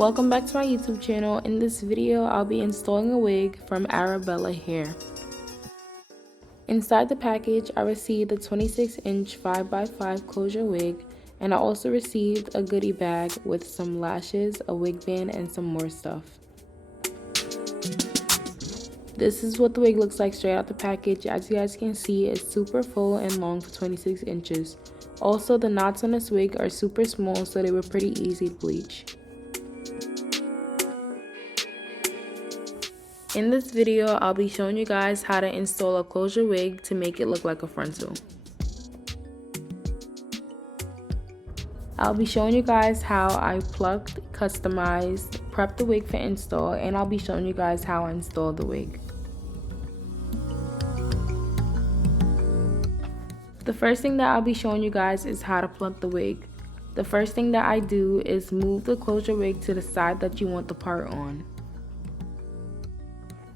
Welcome back to my YouTube channel. In this video, I'll be installing a wig from Arabella Hair. Inside the package, I received a 26-inch 5x5 closure wig, and I also received a goodie bag with some lashes, a wig band, and some more stuff. This is what the wig looks like straight out the package. As you guys can see, it's super full and long for 26 inches. Also, the knots on this wig are super small, so they were pretty easy to bleach. In this video, I'll be showing you guys how to install a closure wig to make it look like a frontal. I'll be showing you guys how I plucked, customized, prepped the wig for install, and I'll be showing you guys how I installed the wig. The first thing that I'll be showing you guys is how to pluck the wig. The first thing that I do is move the closure wig to the side that you want the part on.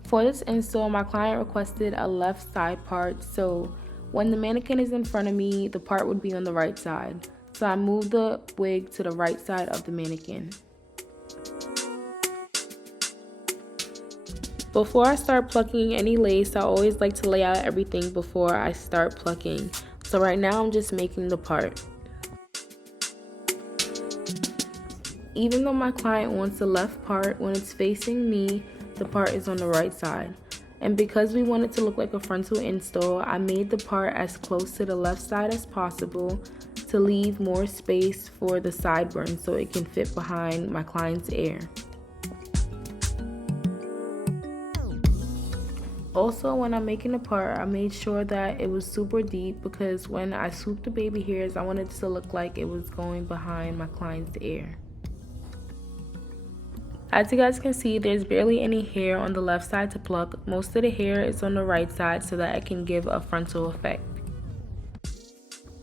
For this install, my client requested a left side part, so when the mannequin is in front of me, the part would be on the right side. So I moved the wig to the right side of the mannequin. Before I start plucking any lace, I always like to lay out everything before I start plucking. So right now I'm just making the part. Even though my client wants the left part, when it's facing me, the part is on the right side. And because we want it to look like a frontal install, I made the part as close to the left side as possible to leave more space for the sideburns so it can fit behind my client's ear. Also, when I'm making the part, I made sure that it was super deep because when I swooped the baby hairs, I wanted it to look like it was going behind my client's ear. As you guys can see, there's barely any hair on the left side to pluck. Most of the hair is on the right side so that it can give a frontal effect.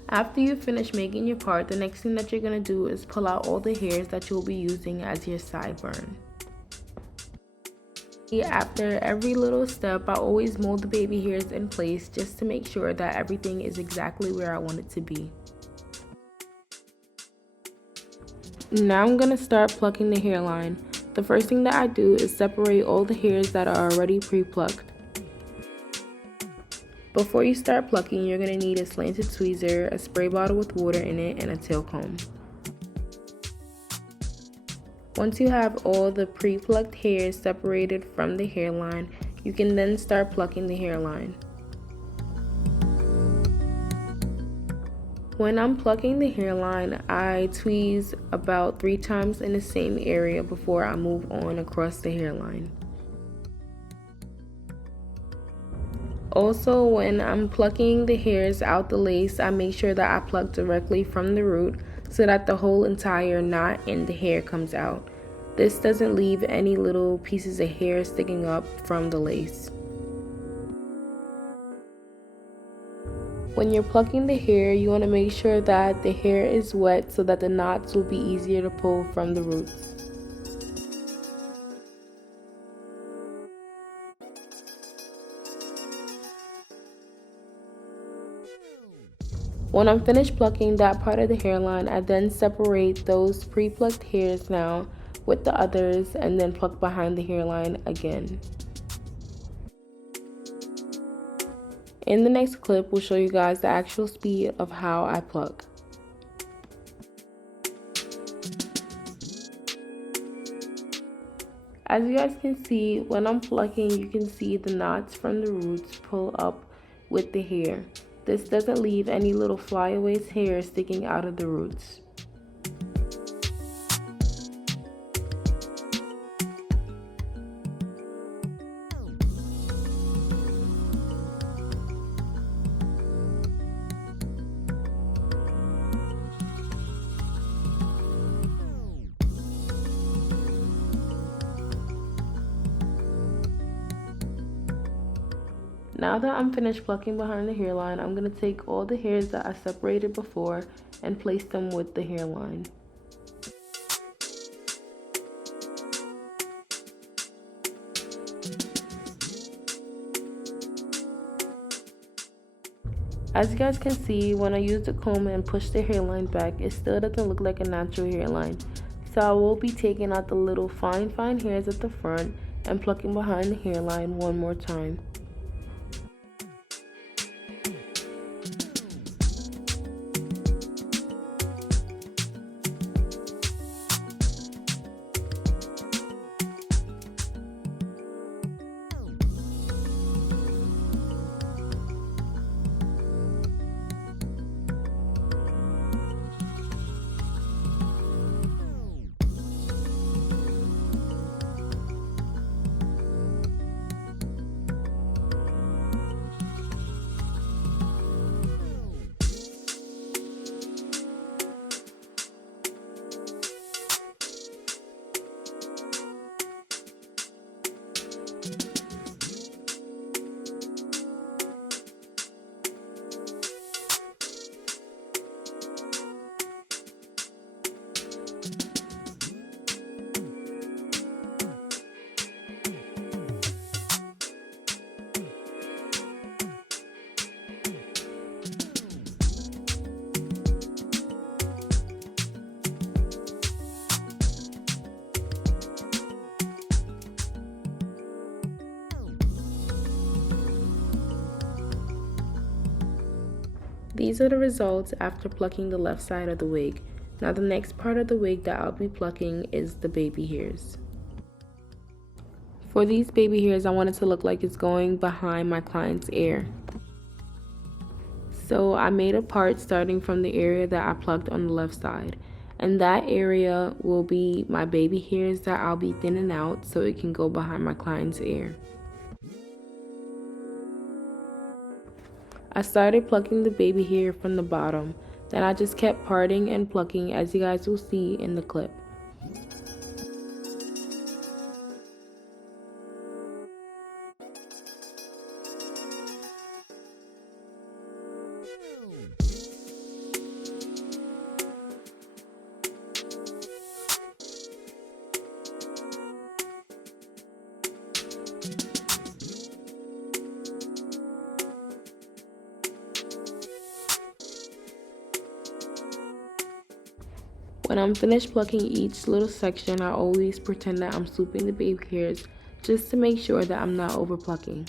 After you finish making your part, the next thing that you're going to do is pull out all the hairs that you'll be using as your sideburn. After every little step, I always mold the baby hairs in place just to make sure that everything is exactly where I want it to be. Now I'm going to start plucking the hairline. The first thing that I do is separate all the hairs that are already pre-plucked. Before you start plucking, you're going to need a slanted tweezer, a spray bottle with water in it, and a tail comb. Once you have all the pre-plucked hairs separated from the hairline, you can then start plucking the hairline. When I'm plucking the hairline, I tweeze about 3 times in the same area before I move on across the hairline. Also, when I'm plucking the hairs out the lace, I make sure that I pluck directly from the root so that the whole entire knot in the hair comes out. This doesn't leave any little pieces of hair sticking up from the lace. When you're plucking the hair, you want to make sure that the hair is wet so that the knots will be easier to pull from the roots. When I'm finished plucking that part of the hairline, I then separate those pre-plucked hairs now with the others and then pluck behind the hairline again. In the next clip, we'll show you guys the actual speed of how I pluck. As you guys can see, when I'm plucking, you can see the knots from the roots pull up with the hair. This doesn't leave any little flyaways hair sticking out of the roots. Now that I'm finished plucking behind the hairline, I'm going to take all the hairs that I separated before and place them with the hairline. As you guys can see, when I use the comb and push the hairline back, it still doesn't look like a natural hairline. So I will be taking out the little fine hairs at the front and plucking behind the hairline one more time. These are the results after plucking the left side of the wig. Now the next part of the wig that I'll be plucking is the baby hairs. For these baby hairs, I want it to look like it's going behind my client's ear. So I made a part starting from the area that I plucked on the left side. And that area will be my baby hairs that I'll be thinning out so it can go behind my client's ear. I started plucking the baby hair from the bottom, then I just kept parting and plucking, as you guys will see in the clip. When I'm finished plucking each little section, I always pretend that I'm swooping the baby hairs just to make sure that I'm not over plucking.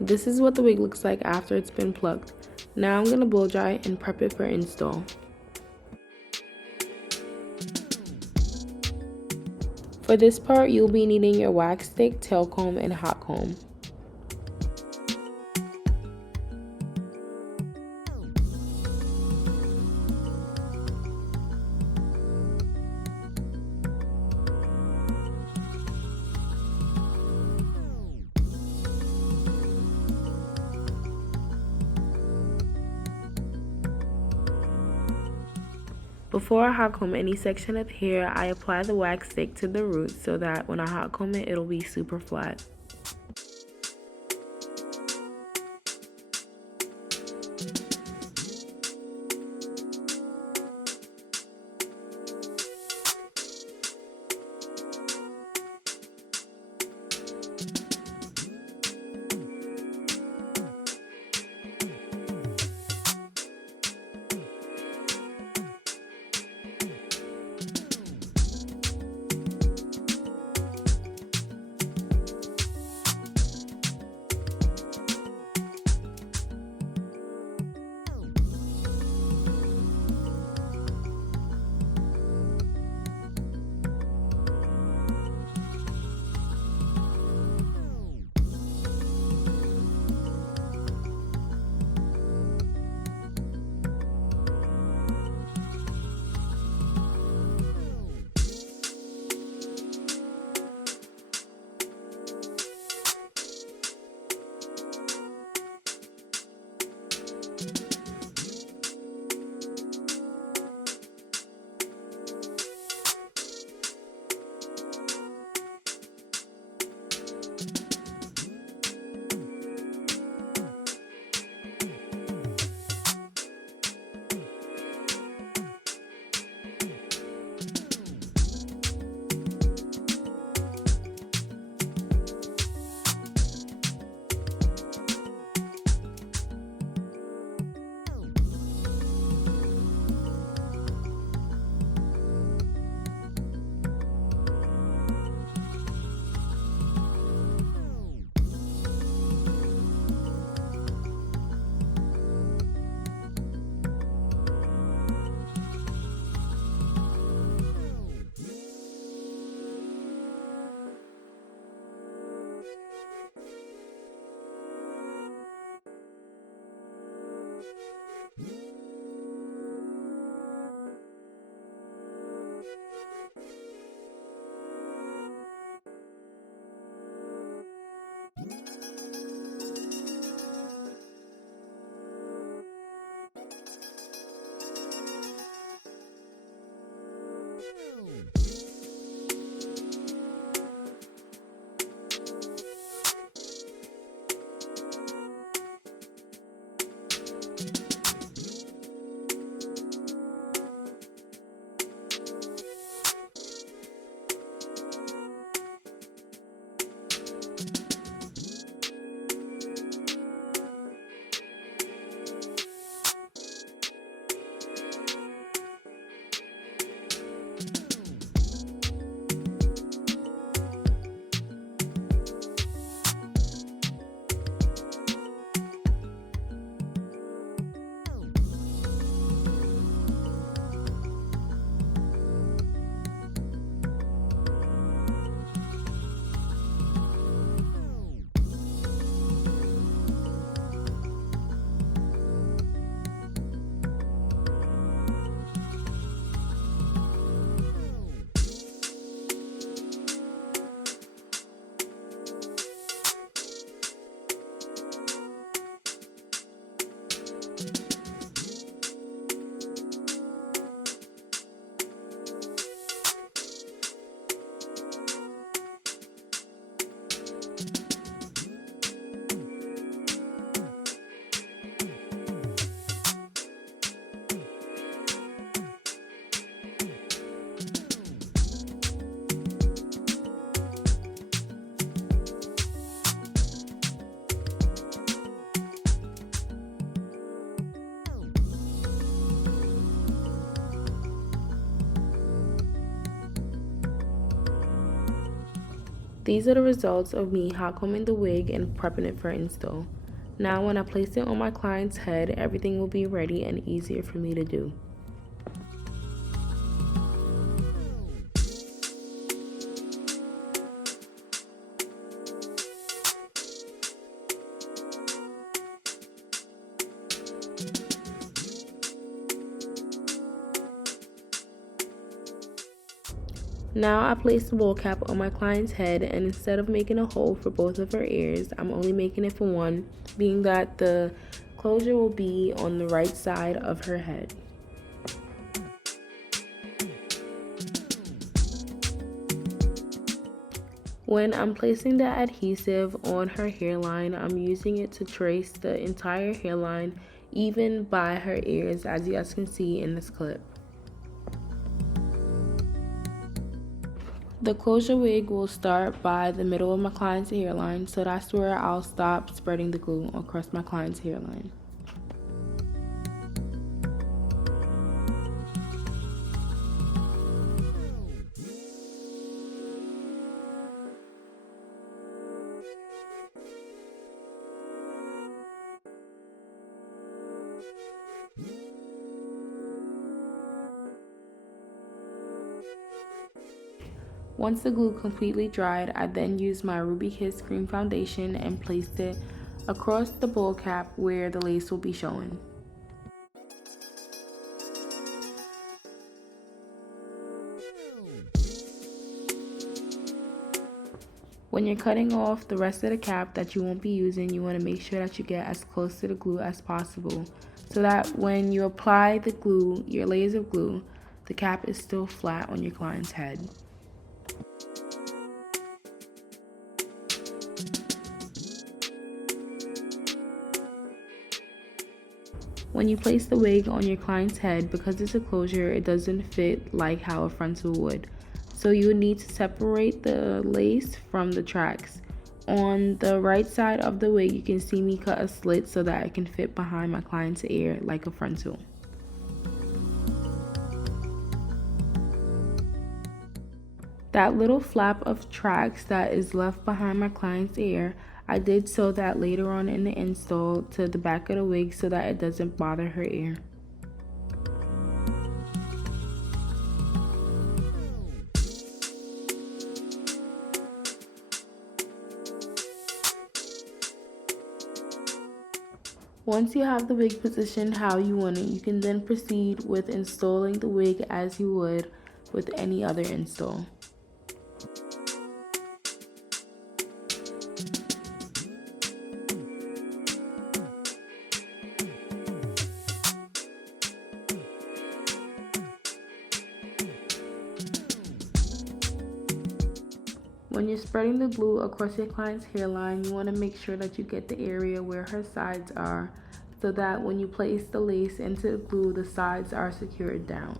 This is what the wig looks like after it's been plucked. Now I'm going to blow dry and prep it for install. For this part, you'll be needing your wax stick, tail comb, and hot comb. Before I hot comb any section of hair, I apply the wax stick to the roots so that when I hot comb it, it'll be super flat. These are the results of me hot combing the wig and prepping it for install. Now when I place it on my client's head, everything will be ready and easier for me to do. Now I place the bowl cap on my client's head, and instead of making a hole for both of her ears, I'm only making it for one, being that the closure will be on the right side of her head. When I'm placing the adhesive on her hairline, I'm using it to trace the entire hairline, even by her ears, as you guys can see in this clip. The closure wig will start by the middle of my client's hairline, so that's where I'll stop spreading the glue across my client's hairline. Once the glue completely dried, I then used my Ruby Kiss Cream Foundation and placed it across the bowl cap where the lace will be showing. When you're cutting off the rest of the cap that you won't be using, you want to make sure that you get as close to the glue as possible, so that when you apply the glue, your layers of glue, the cap is still flat on your client's head. When you place the wig on your client's head, because it's a closure, it doesn't fit like how a frontal would. So you would need to separate the lace from the tracks. On the right side of the wig, you can see me cut a slit so that it can fit behind my client's ear like a frontal. That little flap of tracks that is left behind my client's ear, I did sew that later on in the install to the back of the wig so that it doesn't bother her ear. Once you have the wig positioned how you want it, you can then proceed with installing the wig as you would with any other install. When you're spreading the glue across your client's hairline, you want to make sure that you get the area where her sides are, so that when you place the lace into the glue, the sides are secured down.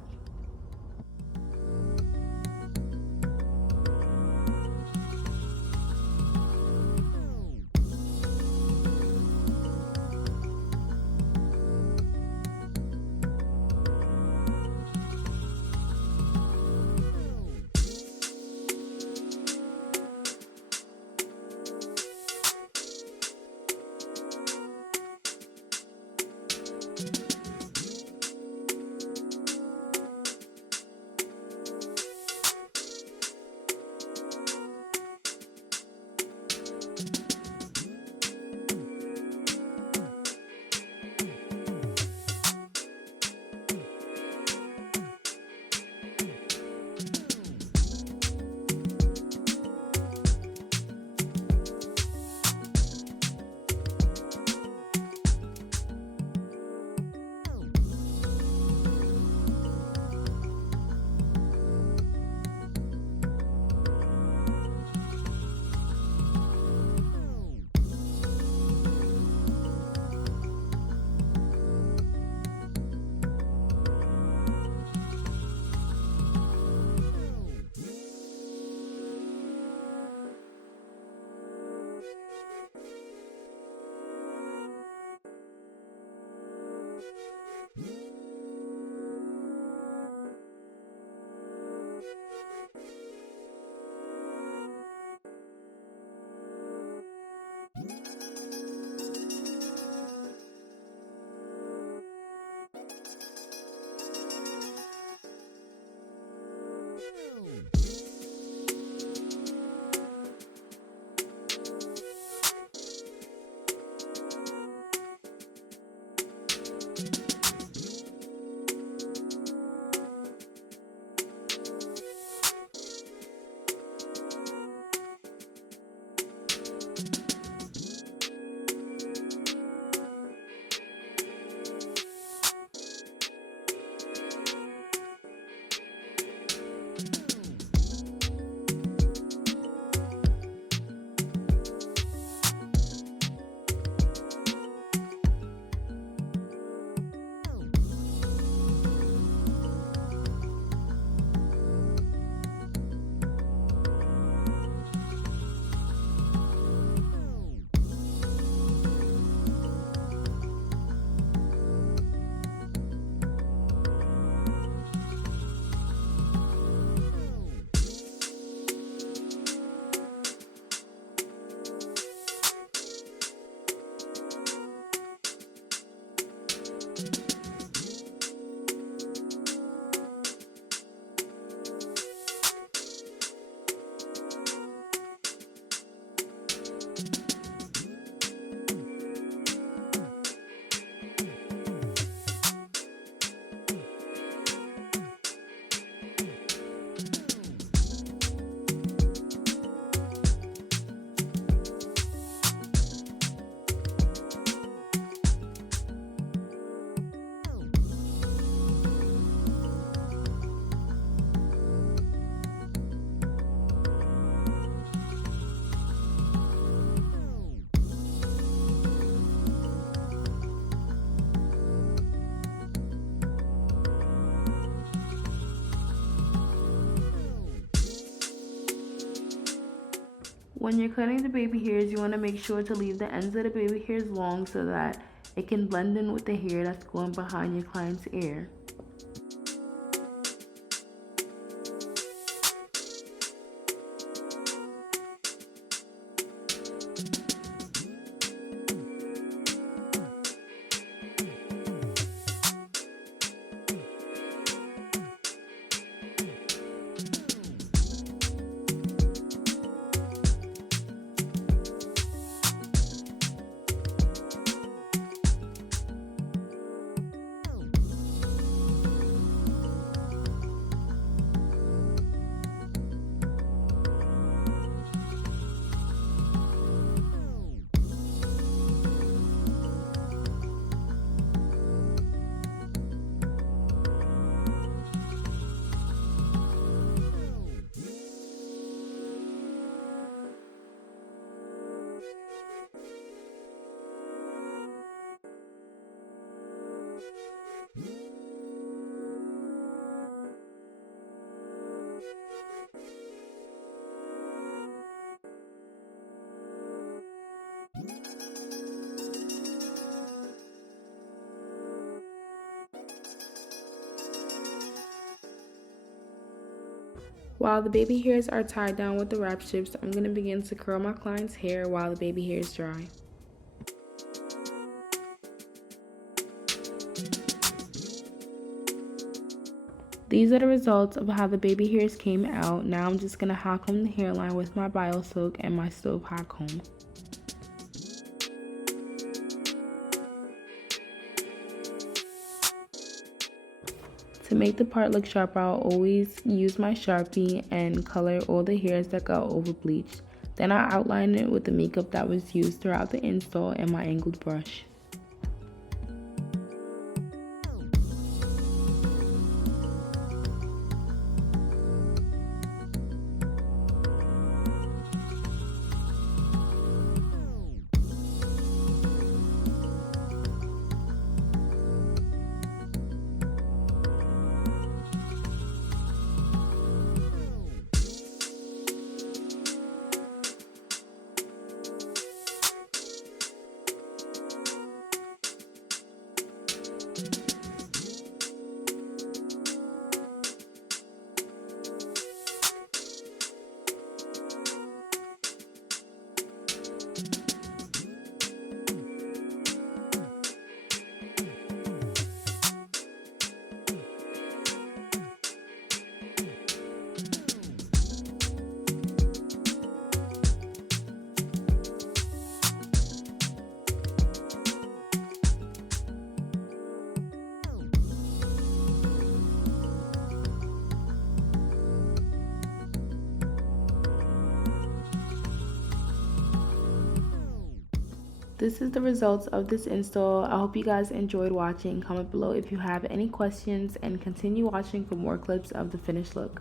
When you're cutting the baby hairs, you want to make sure to leave the ends of the baby hairs long so that it can blend in with the hair that's going behind your client's ear. While the baby hairs are tied down with the wrap strips, I'm going to begin to curl my client's hair while the baby hairs dry. These are the results of how the baby hairs came out. Now I'm just going to hot comb the hairline with my bio silk and my stove hot comb. To make the part look sharp, I'll always use my Sharpie and color all the hairs that got over bleached. Then I outline it with the makeup that was used throughout the install and my angled brush. This is the results of this install. I hope you guys enjoyed watching. Comment below if you have any questions and continue watching for more clips of the finished look.